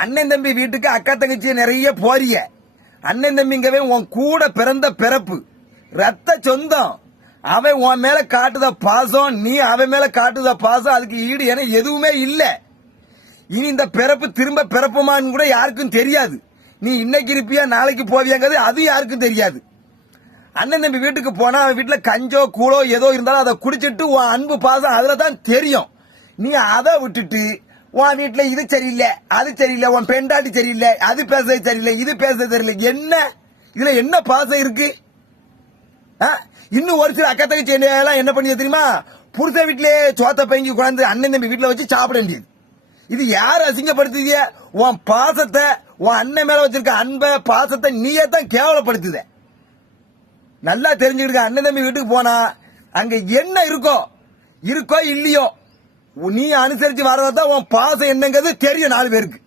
அண்ணன் தம்பி வீட்டுக்கு அக்கா தங்கச்சி நிறைய போறிய. அண்ணன் தம்பிங்கவே உன் கூட பிறந்த பிறப்பு, ரத்த சொந்தம். அவன் உன் மேல காட்டுத பாசம், நீ அவன் மேல காட்டுத பாசம், அதுக்கு ஈடு என எதுவுமே இல்ல. இனி இந்த பிறப்பு திரும்ப பிறப்புமான்னு கூட யாருக்கும் தெரியாது. நீ இன்னைக்கு இருப்பியா நாளைக்கு போவியாங்கிறது அது யாருக்கும் தெரியாது. அண்ணன் தம்பி வீட்டுக்கு போனா அவன் வீட்டுல கஞ்சோ கூழோ ஏதோ இருந்தாலும் அதை குடிச்சிட்டு உன் அன்பு பாசம் அதுல தான் தெரியும். நீ அதை விட்டுட்டு உன் வீட்டுல இது சரியில்லை அது சரியில்லை, உன் பெண்டாட்டி சரியில்லை, அது பேசுறது சரியில்லை, இது பேசுறது சரியில்லை, என்ன இதுல என்ன பாசம் இருக்கு? இன்னும் ஒரு சில அக்கா தங்கச்சி எல்லாம் என்ன பண்ணி தெரியுமா, புருஷ வீட்டிலேயே சோத்த பைங்கி குழந்தை அண்ணன் தம்பி வீட்டுல வச்சு சாப்பிட வேண்டியது. இது யார் அசிங்கப்படுத்துதிய? உன் பாசத்தை, உன் அண்ணன் மேல வச்சிருக்க அன்பை பாசத்தை நீயே தான் கேவலப்படுத்துத. நல்லா தெரிஞ்சுக்கிட்டு அண்ணன் தம்பி வீட்டுக்கு போனா அங்க என்ன இருக்கோ இல்லையோ நீ அனுசரிச்சு வரதான் உன் பாசம் என்னங்கிறது தெரியும் 4 பேருக்கு.